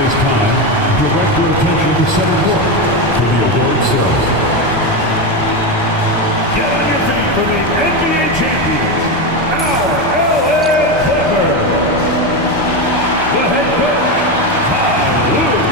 this time, direct your attention to center court for the award ceremony. Get on your feet for the NBA champions, our LA Clippers. The head coach, Ty Lue.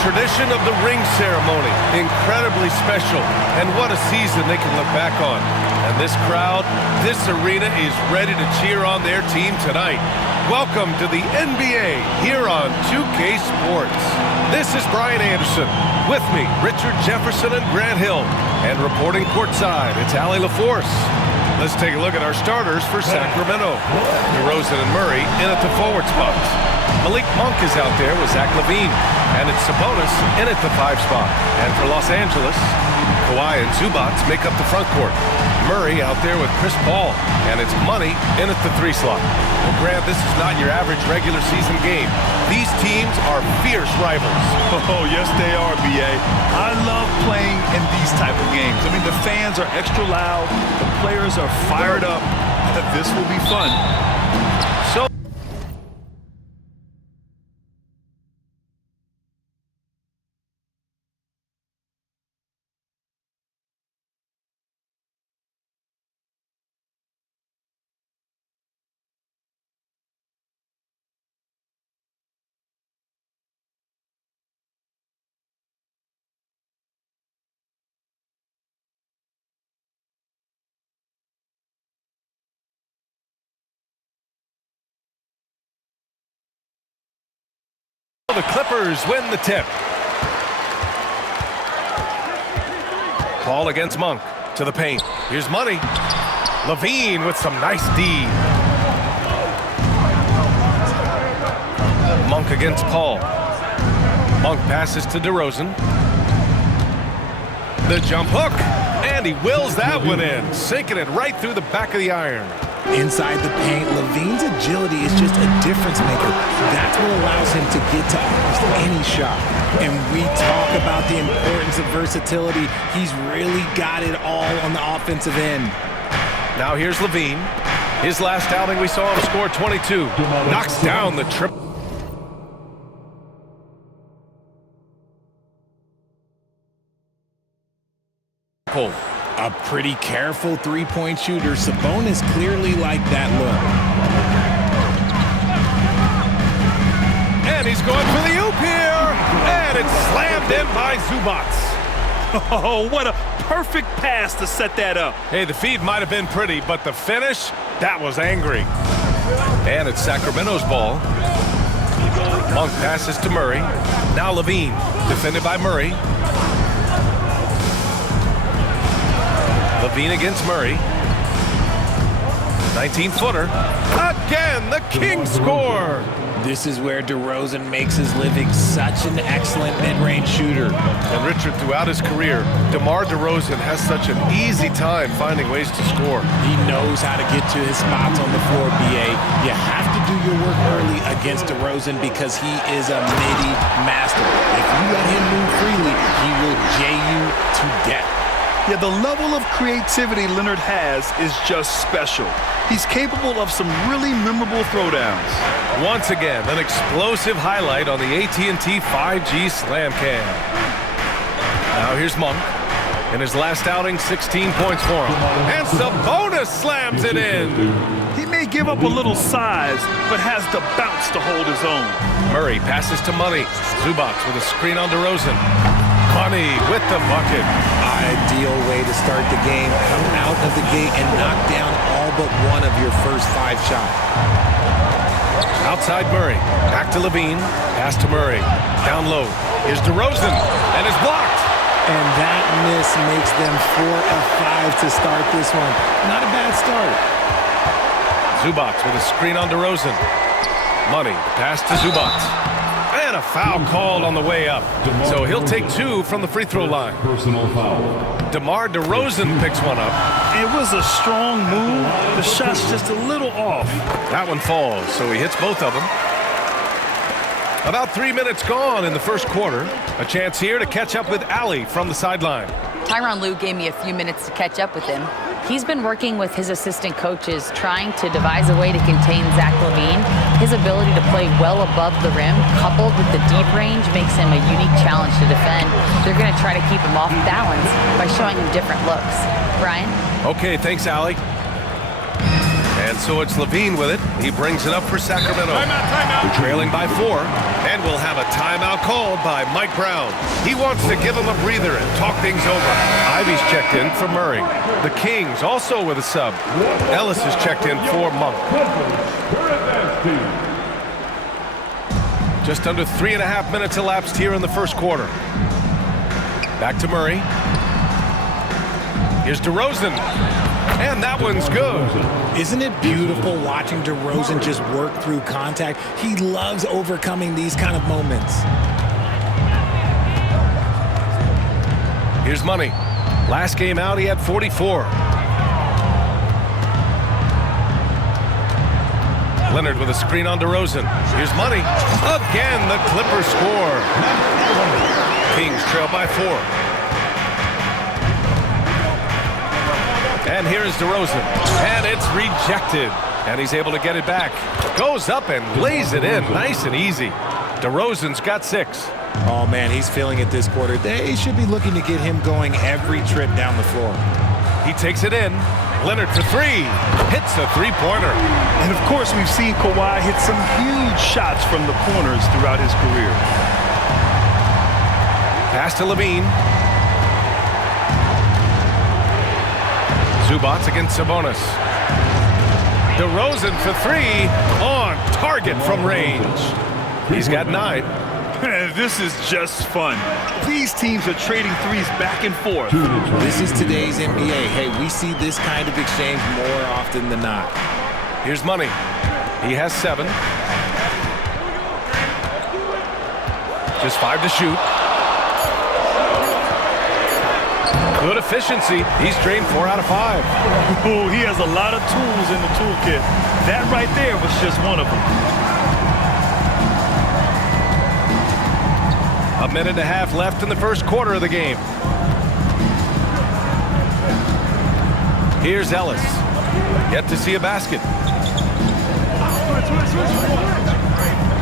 Tradition of the ring ceremony, incredibly special, and what a season they can look back on. And this crowd, this arena is ready to cheer on their team tonight. Welcome to the NBA here on 2K Sports. This is Brian Anderson. With me, Richard Jefferson and Grant Hill. And reporting courtside, it's Allie LaForce. Let's take a look at our starters for Sacramento. DeRozan and Murray in at the forward spots. Malik Monk is out there with Zach LaVine. And it's Sabonis in at the 5 spot. And for Los Angeles, Kawhi and Zubac make up the front court. Murray out there with Chris Paul. And it's Money in at the 3 slot. Well, Grant, this is not your average regular season game. These teams are fierce rivals. Oh, yes, they are, B.A. I love playing in these type of games. I mean, the fans are extra loud. The players are fired up. This will be fun. So the Clippers win the tip. Ball against Monk to the paint. Here's Money. LaVine with some nice D. Monk against Paul. Monk passes to DeRozan. The jump hook. And he wills that one in, sinking it right through the back of the iron. Inside the paint, LaVine's agility is just a difference maker. That's what allows him to get to almost any shot. And we talk about the importance of versatility. He's really got it all on the offensive end. Now here's LaVine. His last outing we saw him score 22. Knocks down the triple. A pretty careful three-point shooter. Sabonis clearly liked that look. And he's going for the oop here. And it's slammed in by Zubac. Oh, what a perfect pass to set that up. Hey, the feed might have been pretty, but the finish, that was angry. And it's Sacramento's ball. Monk passes to Murray. Now LaVine, defended by Murray. Levine against Murray. 19-footer. Again, the Kings score. This is where DeRozan makes his living, such an excellent mid-range shooter. And Richard, throughout his career, DeMar DeRozan has such an easy time finding ways to score. He knows how to get to his spots on the floor, BA. You have to do your work early against DeRozan because he is a midi master. If you let him move freely, he will J you to death. Yeah, the level of creativity Leonard has is just special. He's capable of some really memorable throwdowns. Once again, an explosive highlight on the AT&T 5G Slam Cam. Now here's Monk. In his last outing, 16 points for him. And Sabonis slams it in. He may give up a little size, but has the bounce to hold his own. Murray passes to Money. Zubac with a screen on DeRozan. Money with the bucket. Ideal way to start the game. Come out of the gate and knock down all but one of your first 5 shots. Outside Murray. Back to Levine. Pass to Murray. Down low. Here's DeRozan. And it's blocked. And that miss makes them 4 of 5 to start this one. Not a bad start. Zubac with a screen on DeRozan. Money. Pass to Zubac. And a foul called on the way up. So he'll take 2 from the free throw line. Personal foul. DeMar DeRozan picks one up. It was a strong move. The shot's just a little off. That one falls, so he hits both of them. About 3 minutes gone in the first quarter. A chance here to catch up with Allie from the sideline. Tyronn Lue gave me a few minutes to catch up with him. He's been working with his assistant coaches, trying to devise a way to contain Zach LaVine. His ability to play well above the rim, coupled with the deep range, makes him a unique challenge to defend. They're going to try to keep him off balance by showing him different looks. Brian? Okay, thanks, Allie. And so it's Levine with it. He brings it up for Sacramento. Timeout. We're trailing by 4. And we'll have a timeout called by Mike Brown. He wants to give him a breather and talk things over. Ivy's checked in for Murray. The Kings also with a sub. Ellis is checked in for Monk. Just under 3.5 minutes elapsed here in the first quarter. Back to Murray. Here's DeRozan. And that one's good. Isn't it beautiful watching DeRozan just work through contact? He loves overcoming these kind of moments. Here's Money. Last game out, he had 44. Leonard with a screen on DeRozan. Here's Money. Again, the Clippers score. Kings trail by 4. And here's DeRozan. And it's rejected. And he's able to get it back. Goes up and lays it in. Nice and easy. DeRozan's got 6. Oh, man, he's feeling it this quarter. They should be looking to get him going every trip down the floor. He takes it in. Leonard for 3. Hits a 3-pointer. And, of course, we've seen Kawhi hit some huge shots from the corners throughout his career. Pass to Levine. Zubac against Sabonis. DeRozan for 3 on target from range. He's got 9. This is just fun. These teams are trading threes back and forth. This is today's NBA. Hey, we see this kind of exchange more often than not. Here's Money. He has 7. Just 5 to shoot. Good efficiency. He's drained 4 out of 5. Oh, he has a lot of tools in the toolkit. That right there was just one of them. A minute and a half left in the first quarter of the game. Here's Ellis. Yet to see a basket.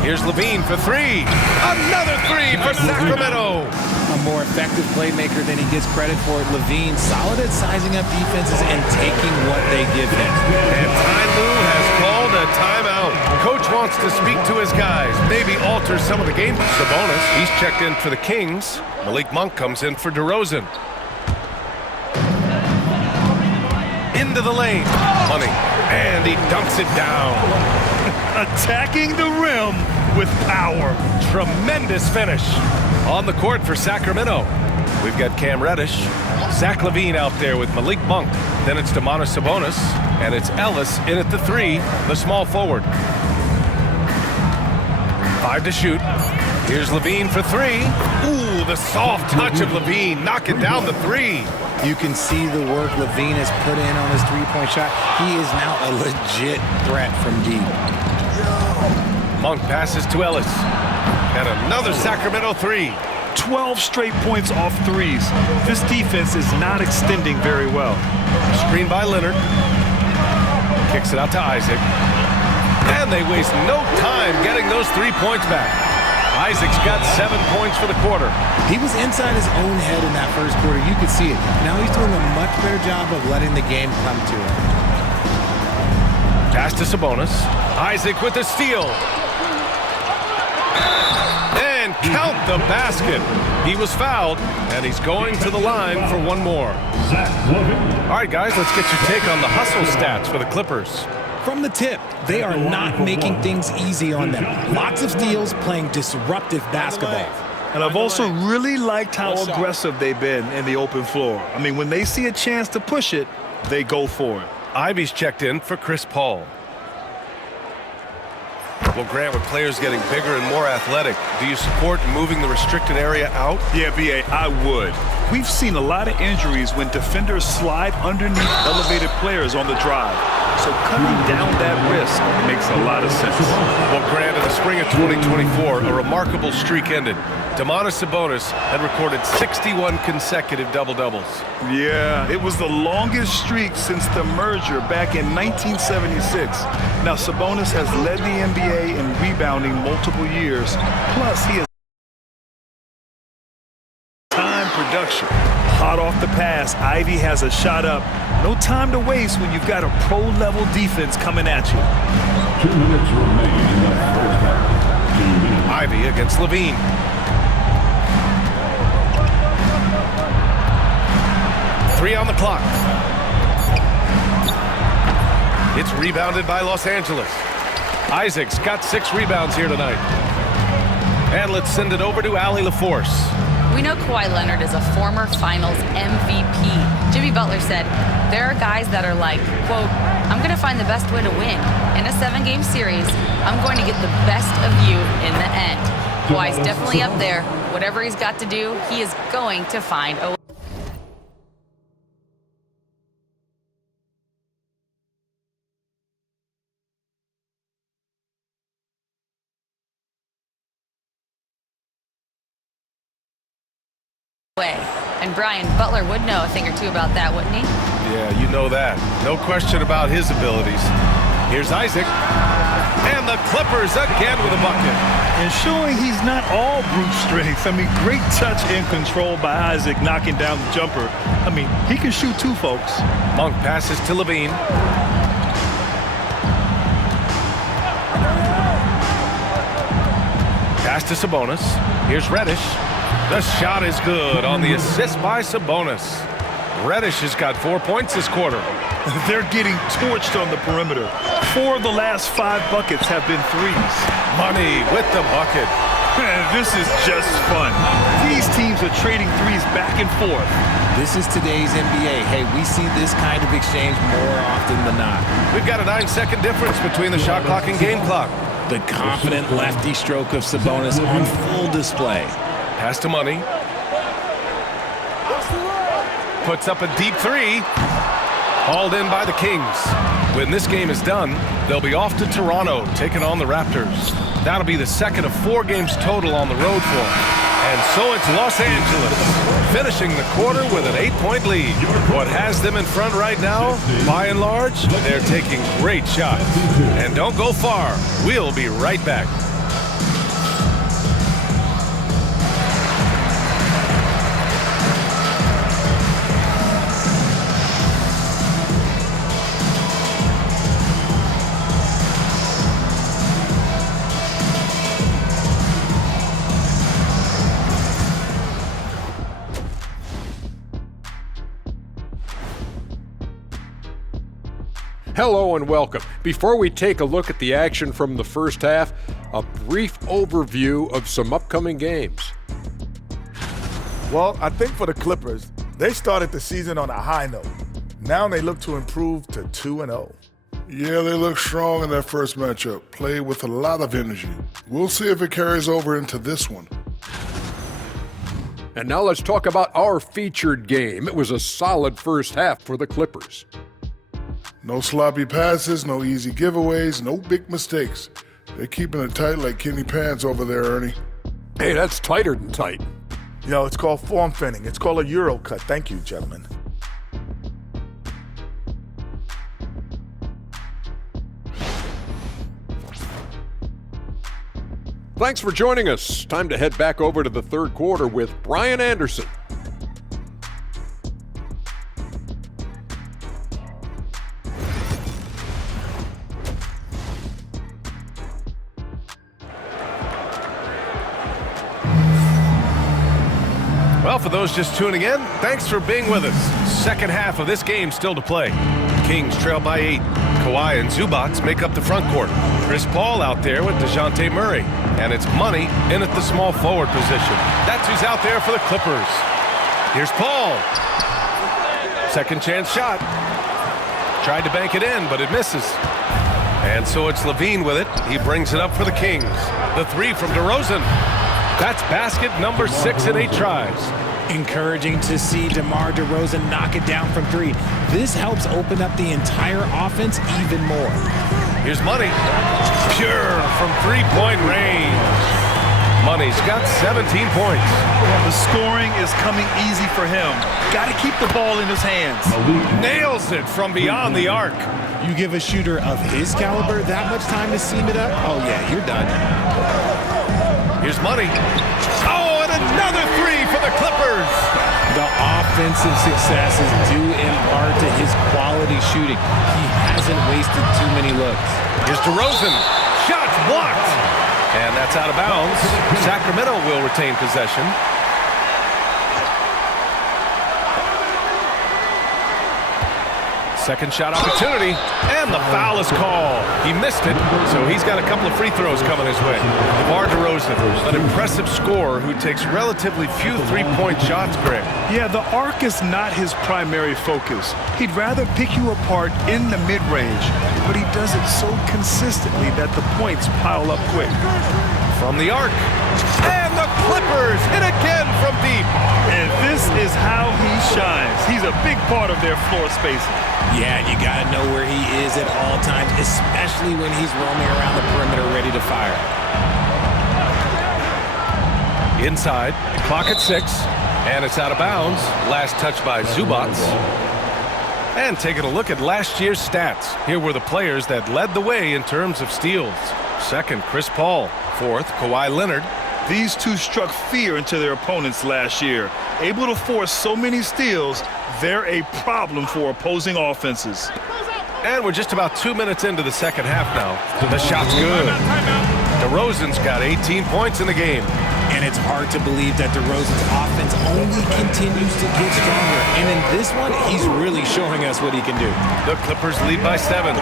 Here's Levine for 3. Another 3 for Sacramento. A more effective playmaker than he gets credit for. Levine, solid at sizing up defenses and taking what they give him. And Ty Lue has called a timeout. Coach wants to speak to his guys, maybe alter some of the game. Sabonis, he's checked in for the Kings. Malik Monk comes in for DeRozan. Into the lane. Money. And he dunks it down. Attacking the rim with power. Tremendous finish. On the court for Sacramento, we've got Cam Reddish. Zach LaVine out there with Malik Monk. Then it's Domantas Sabonis, and it's Ellis in at the 3, the small forward. 5 to shoot. Here's LaVine for 3. Ooh, the soft touch of LaVine, knocking down the 3. You can see the work LaVine has put in on his three-point shot. He is now a legit threat from deep. Monk passes to Ellis. And another Sacramento 3. 12 straight points off threes. This defense is not extending very well. Screen by Leonard. Kicks it out to Isaac. And they waste no time getting those 3 points back. Isaac's got 7 points for the quarter. He was inside his own head in that first quarter. You could see it. Now he's doing a much better job of letting the game come to him. Pass to Sabonis. Isaac with the steal. And count the basket. He was fouled, and he's going to the line for one more. All right, guys, let's get your take on the hustle stats for the Clippers. From the tip, they are not making things easy on them. Lots of steals, playing disruptive basketball. And I've also really liked how aggressive they've been in the open floor. I mean, when they see a chance to push it, they go for it. Ivy's checked in for Chris Paul. Well, Grant, with players getting bigger and more athletic, do you support moving the restricted area out? Yeah, B.A., I would. We've seen a lot of injuries when defenders slide underneath elevated players on the drive. So cutting down that risk makes a lot of sense. Well, Grant, in the spring of 2024, a remarkable streak ended. Domantas Sabonis had recorded 61 consecutive double-doubles. Yeah, it was the longest streak since the merger back in 1976. Now, Sabonis has led the NBA in rebounding multiple years. Plus, he has time production. Hot off the pass, Ivy has a shot up. No time to waste when you've got a pro-level defense coming at you. 2 minutes remaining in the first half. Ivy against LaVine. Three on the clock. It's rebounded by Los Angeles. Isaac's got 6 rebounds here tonight. And let's send it over to Allie LaForce. We know Kawhi Leonard is a former Finals MVP. Jimmy Butler said, there are guys that are like, quote, I'm going to find the best way to win. In a 7-game series, I'm going to get the best of you in the end. Kawhi's definitely up there. Whatever he's got to do, he is going to find a way. And Brian, Butler would know a thing or two about that, wouldn't he? Yeah, you know that. No question about his abilities. Here's Isaac. And the Clippers again with a bucket. And showing he's not all brute strength. I mean, great touch and control by Isaac knocking down the jumper. I mean, he can shoot too, folks. Monk passes to LaVine. Pass to Sabonis. Here's Reddish. The shot is good on the assist by Sabonis. Reddish has got 4 points this quarter. They're getting torched on the perimeter. 4 of the last 5 buckets have been threes. Money with the bucket. This is just fun. These teams are trading threes back and forth. This is today's NBA. Hey, we see this kind of exchange more often than not. We've got a 9-second difference between the shot clock and game clock. The confident lefty stroke of Sabonis on full display. Pass to Money. Puts up a deep 3. Hauled in by the Kings. When this game is done, they'll be off to Toronto, taking on the Raptors. That'll be the second of 4 games total on the road for them. And so it's Los Angeles, finishing the quarter with an 8-point lead. What has them in front right now, by and large, they're taking great shots. And don't go far. We'll be right back. Hello and welcome. Before we take a look at the action from the first half, a brief overview of some upcoming games. Well, I think for the Clippers, They started the season on a high note. Now they look to improve to 2-0. Yeah, they look strong in their first matchup, played with a lot of energy. We'll see if it carries over into this one. And now let's talk about our featured game. It was a solid first half for the Clippers. No sloppy passes, no easy giveaways, no big mistakes. They're keeping it tight like Kenny Pants over there, Ernie. Hey, that's tighter than tight. You know, it's called form fitting. It's called a Euro cut. Thank you, gentlemen. Thanks for joining us. Time to head back over to the third quarter with Brian Anderson. Well, for those just tuning in, thanks for being with us. Second half of this game still to play. Kings trail by 8. Kawhi and Zubac make up the front court. Chris Paul out there with DeJounte Murray. And it's Money in at the small forward position. That's who's out there for the Clippers. Here's Paul. Second chance shot. Tried to bank it in, but it misses. And so it's Levine with it. He brings it up for the Kings. The three from DeRozan. That's basket number 6 in 8 tries. Encouraging to see DeMar DeRozan knock it down from 3. This helps open up the entire offense even more. Here's Money. Pure from three-point range. Money's got 17 points. The scoring is coming easy for him. Got to keep the ball in his hands. Nails it from beyond the arc. You give a shooter of his caliber that much time to seam it up? Oh, yeah, you're done. Here's Money. Oh, and another three for the Clippers. The offensive success is due in part to his quality shooting. He hasn't wasted too many looks. Here's DeRozan. Shot blocked. And that's out of bounds. Sacramento will retain possession. Second shot opportunity, and the foul is called. He missed it, so he's got a couple of free throws coming his way. DeMar DeRozan, an impressive scorer who takes relatively few three-point shots, Greg. Yeah, the arc is not his primary focus. He'd rather pick you apart in the mid-range, but he does it so consistently that the points pile up quick. From the arc, and the Clippers hit again from deep. And this is how he shines. He's a big part of their floor spacing. Yeah, you got to know where he is at all times, especially when he's roaming around the perimeter ready to fire. Inside, clock at 6, and it's out of bounds. Last touch by Zubac. And taking a look at last year's stats. Here were the players that led the way in terms of steals. Second, Chris Paul. Fourth, Kawhi Leonard. These two struck fear into their opponents last year. Able to force so many steals, they're a problem for opposing offenses. And we're just about 2 minutes into the second half now. The shot's good. DeRozan's got 18 points in the game. And it's hard to believe that DeRozan's offense only continues to get stronger. And in this one, he's really showing us what he can do. The Clippers lead by 7.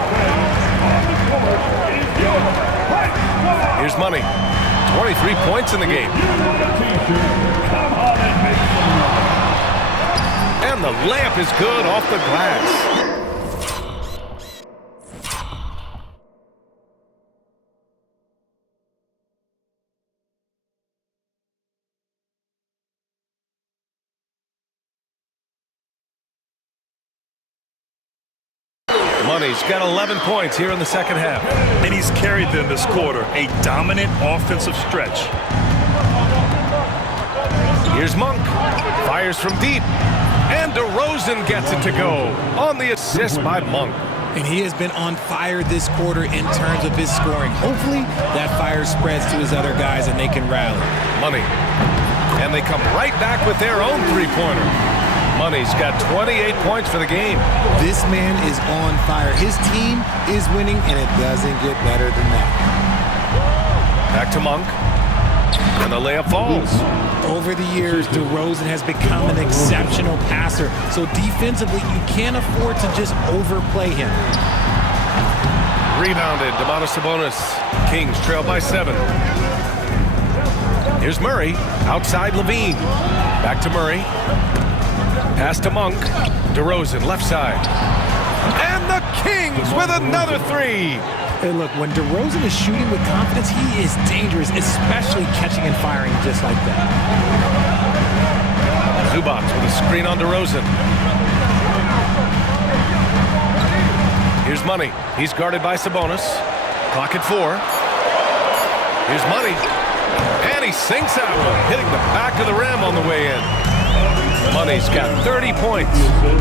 Here's Money. 23 points in the game. And the layup is good off the glass. Money's got 11 points here in the second half. And he's carried them this quarter. A dominant offensive stretch. Here's Monk. Fires from deep. And DeRozan gets it to go on the assist by Monk. And he has been on fire this quarter in terms of his scoring. Hopefully that fire spreads to his other guys and they can rally. Money. And they come right back with their own three-pointer. Money's got 28 points for the game. This man is on fire. His team is winning, and it doesn't get better than that. Back to Monk. And the layup falls. Over the years, DeRozan has become an exceptional passer. So defensively, you can't afford to just overplay him. Rebounded, Domantas Sabonis. Kings trail by 7. Here's Murray. Outside Levine. Back to Murray. Pass to Monk. DeRozan, left side. And the Kings with another three. Hey, look, when DeRozan is shooting with confidence, he is dangerous, especially catching and firing just like that. Zubac with a screen on DeRozan. Here's Money. He's guarded by Sabonis. Clock at 4. Here's Money. And he sinks that one, hitting the back of the rim on the way in. Money's got 30 points.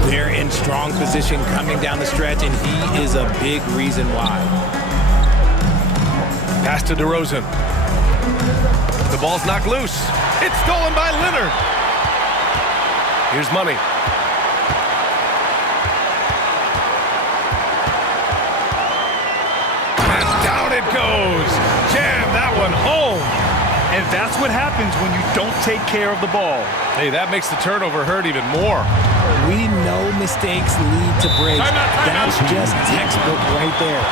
They're in strong position coming down the stretch, and he is a big reason why. Pass to DeRozan. The ball's knocked loose. It's stolen by Leonard. Here's Money. And down it goes. Jam that one home. And that's what happens when you don't take care of the ball. Hey, that makes the turnover hurt even more. We know mistakes lead to breaks. That's just textbook right there.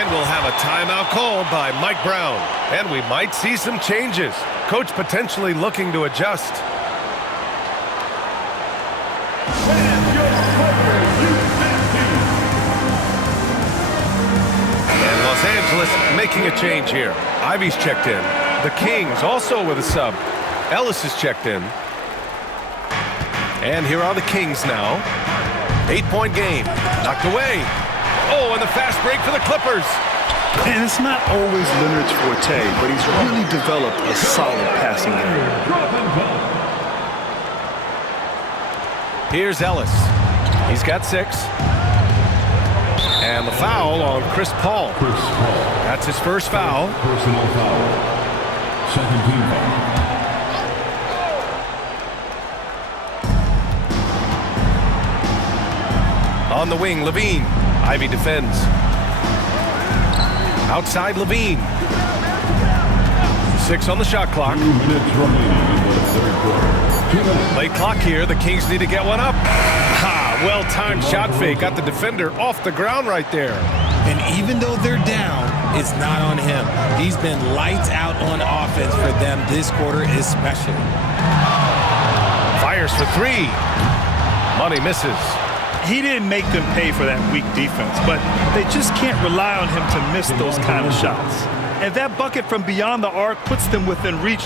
And we'll have a timeout called by Mike Brown. And we might see some changes. Coach potentially looking to adjust. And Los Angeles making a change here. Ivy's checked in. The Kings also with a sub. Ellis is checked in. And here are the Kings now. 8-point game. Knocked away. Oh, and the fast break for the Clippers. And it's not always Leonard's forte, but he's really developed a solid passing game. Here's Ellis. He's got 6. And the foul on Chris Paul. That's his first foul. Personal foul. Second team foul. On the wing, Levine. Ivy defends. Outside Levine. 6 on the shot clock. 2 minutes remaining in the third quarter. Late clock here. The Kings need to get one up. Ha! Well-timed shot fake. Got the defender off the ground right there. And even though they're down, it's not on him. He's been lights out on offense for them this quarter especially. Fires for 3. Money misses. He didn't make them pay for that weak defense, but they just can't rely on him to miss those kind of shots. And that bucket from beyond the arc puts them within reach.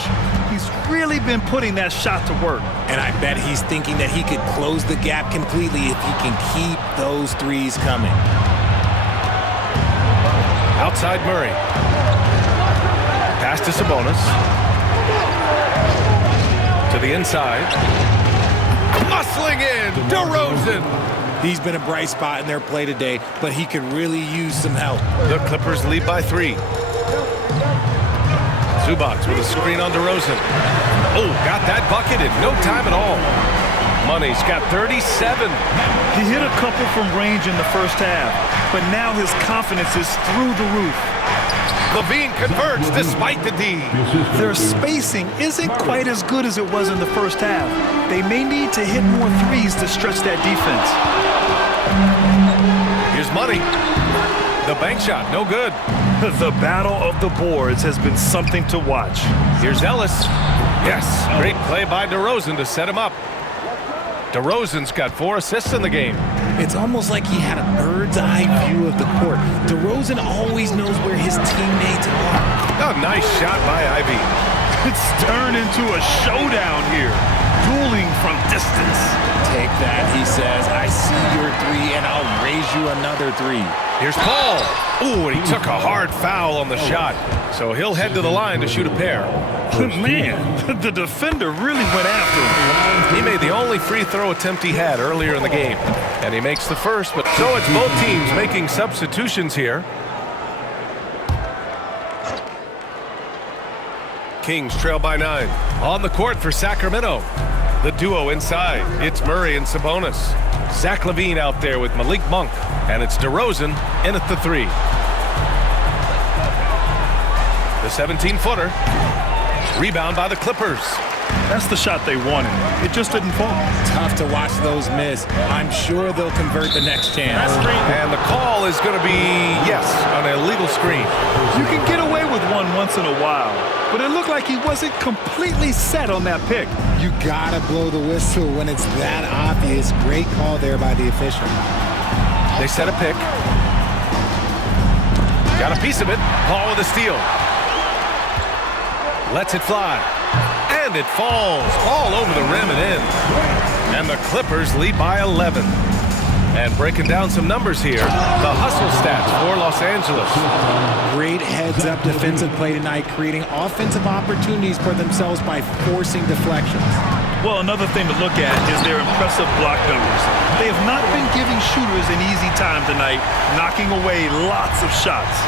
He's really been putting that shot to work. And I bet he's thinking that he could close the gap completely if he can keep those threes coming. Outside Murray. Pass to Sabonis. To the inside. Muscling in. DeRozan. He's been a bright spot in their play today, but he could really use some help. The Clippers lead by 3. Zubac with a screen on DeRozan. Oh, got that bucket in no time at all. Money's got 37. He hit a couple from range in the first half, but now his confidence is through the roof. Levine converts despite the D. Their spacing isn't quite as good as it was in the first half. They may need to hit more threes to stretch that defense. Here's Money. The bank shot, no good. The battle of the boards has been something to watch. Here's Ellis. Yes, great play by DeRozan to set him up. DeRozan's got 4 assists in the game. It's almost like he had a bird's eye view of the court. DeRozan always knows where his teammates are. Oh, nice shot by Ivy. It's turned into a showdown here. Dueling from distance. Take that, he says. I see your 3, and I'll raise you another 3. Here's Paul. Ooh, and he took a hard foul on the shot. So he'll head to the line to shoot a pair. Man, the defender really went after him. He made the only free throw attempt he had earlier in the game. And he makes the first, but so it's both teams making substitutions here. Kings trail by 9. On the court for Sacramento. The duo inside. It's Murray and Sabonis. Zach LaVine out there with Malik Monk. And it's DeRozan in at the 3. The 17-footer. Rebound by the Clippers. That's the shot they wanted. It just didn't fall. Tough to watch those miss. I'm sure they'll convert the next chance. And the call is going to be, yes, an illegal screen. You can get away with one once in a while. but it looked like he wasn't completely set on that pick. You gotta blow the whistle when it's that obvious. Great call there by the official. They set a pick. Got a piece of it. Paul with a steal. Lets it fly. And it falls all over the rim and in. And the Clippers lead by 11. And breaking down some numbers here, the hustle stats for Los Angeles. Great heads-up defensive play tonight, creating offensive opportunities for themselves by forcing deflections. Well, another thing to look at is their impressive block numbers. They have not been giving shooters an easy time tonight, knocking away lots of shots.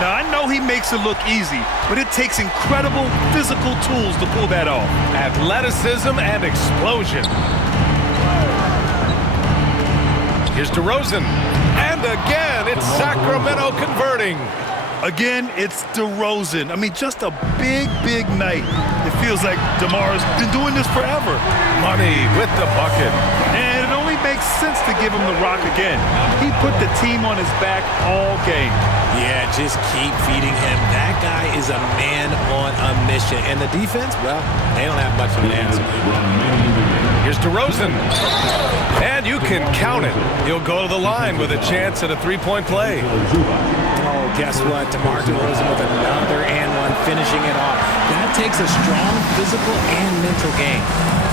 Now, I know he makes it look easy, but it takes incredible physical tools to pull that off. Athleticism and explosion. Here's DeRozan. And again, it's Sacramento converting. Again, it's DeRozan. I mean, just a big, big night. It feels like DeMar's been doing this forever. Money with the bucket. And it only makes sense to give him the rock again. He put the team on his back all game. Yeah, just keep feeding him. That guy is a man on a mission. And the defense, well, they don't have much of an answer. Here's DeRozan. And you can count it. He'll go to the line with a chance at a three-point play. Oh, guess what? DeMar DeRozan with another and one, finishing it off. That takes a strong physical and mental game.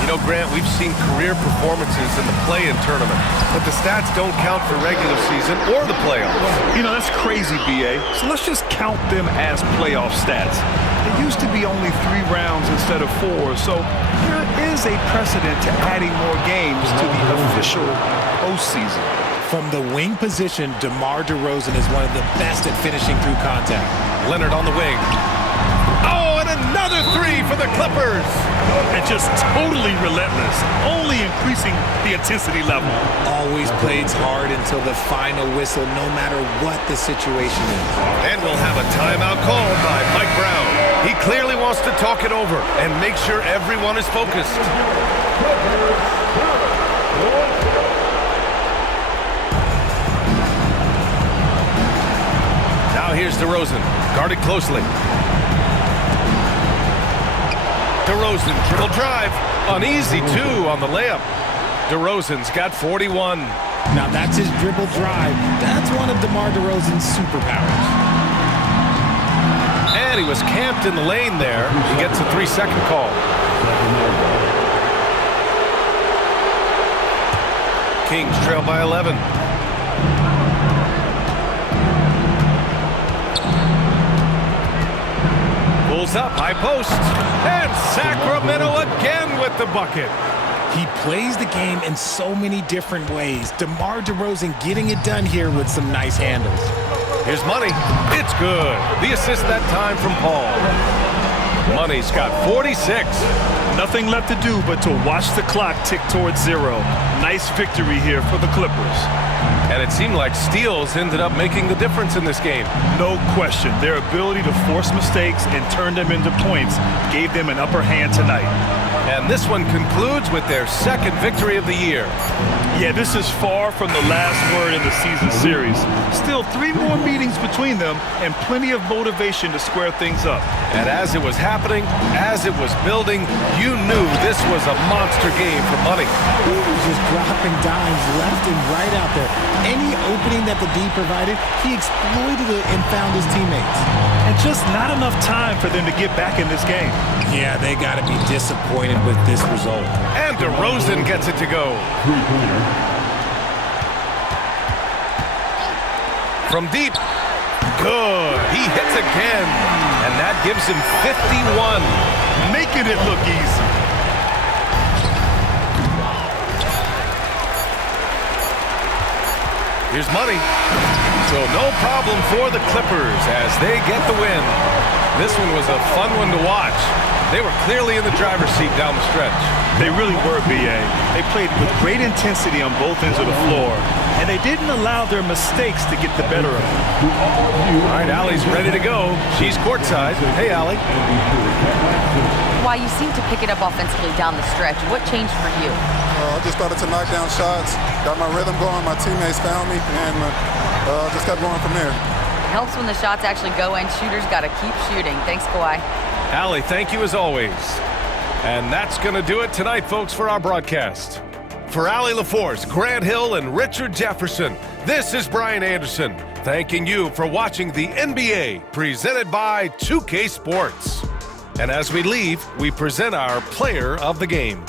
You know, Grant, we've seen career performances in the play-in tournament, but the stats don't count for regular season or the playoffs. You know, that's crazy, B.A. So let's just count them as playoff stats. It used to be only 3 rounds instead of 4, so there is a precedent to adding more games to the official postseason. From the wing position, DeMar DeRozan is one of the best at finishing through contact. Leonard on the wing. Oh, and another 3 for the Clippers. And just totally relentless, only increasing the intensity level. Always plays hard until the final whistle, no matter what the situation is. And we'll have a timeout called by Mike Brown. He clearly wants to talk it over and make sure everyone is focused. Now here's DeRozan, guarded closely. DeRozan, triple drive, uneasy 2 on the layup. DeRozan's got 41. Now that's his dribble drive. That's one of DeMar DeRozan's superpowers. And he was camped in the lane there. He gets a 3-second call. Kings trail by 11. Pulls up, high post. And Sacramento again with the bucket. He plays the game in so many different ways. DeMar DeRozan getting it done here with some nice handles. Here's Money. It's good. The assist that time from Paul. Money's got 46. Nothing left to do but to watch the clock tick towards 0. Nice victory here for the Clippers. And it seemed like steals ended up making the difference in this game. No question. Their ability to force mistakes and turn them into points gave them an upper hand tonight. And this one concludes with their second victory of the year. Yeah, this is far from the last word in the season series. Still 3 more meetings between them and plenty of motivation to square things up. And as it was happening, as it was building, you knew this was a monster game for Money. He was just dropping dimes left and right out there. Any opening that the D provided, he exploited it and found his teammates. And just not enough time for them to get back in this game. Yeah, they got to be disappointed with this result. And DeRozan gets it to go. From deep. Good. He hits again. And that gives him 51. Making it look easy. Here's Money. So no problem for the Clippers as they get the win. This one was a fun one to watch. They were clearly in the driver's seat down the stretch. They really were, B.A. They played with great intensity on both ends of the floor, and they didn't allow their mistakes to get the better of them. All right, Allie's ready to go. She's courtside. Hey, Allie. While you seem to pick it up offensively down the stretch, what changed for you? I just started to knock down shots, got my rhythm going, my teammates found me, and just kept going from there. It helps when the shots actually go in. Shooters got to keep shooting. Thanks, Kawhi. Allie, thank you as always. And that's going to do it tonight, folks, for our broadcast. For Allie LaForce, Grant Hill, and Richard Jefferson, this is Brian Anderson, thanking you for watching the NBA presented by 2K Sports. And as we leave, we present our player of the game.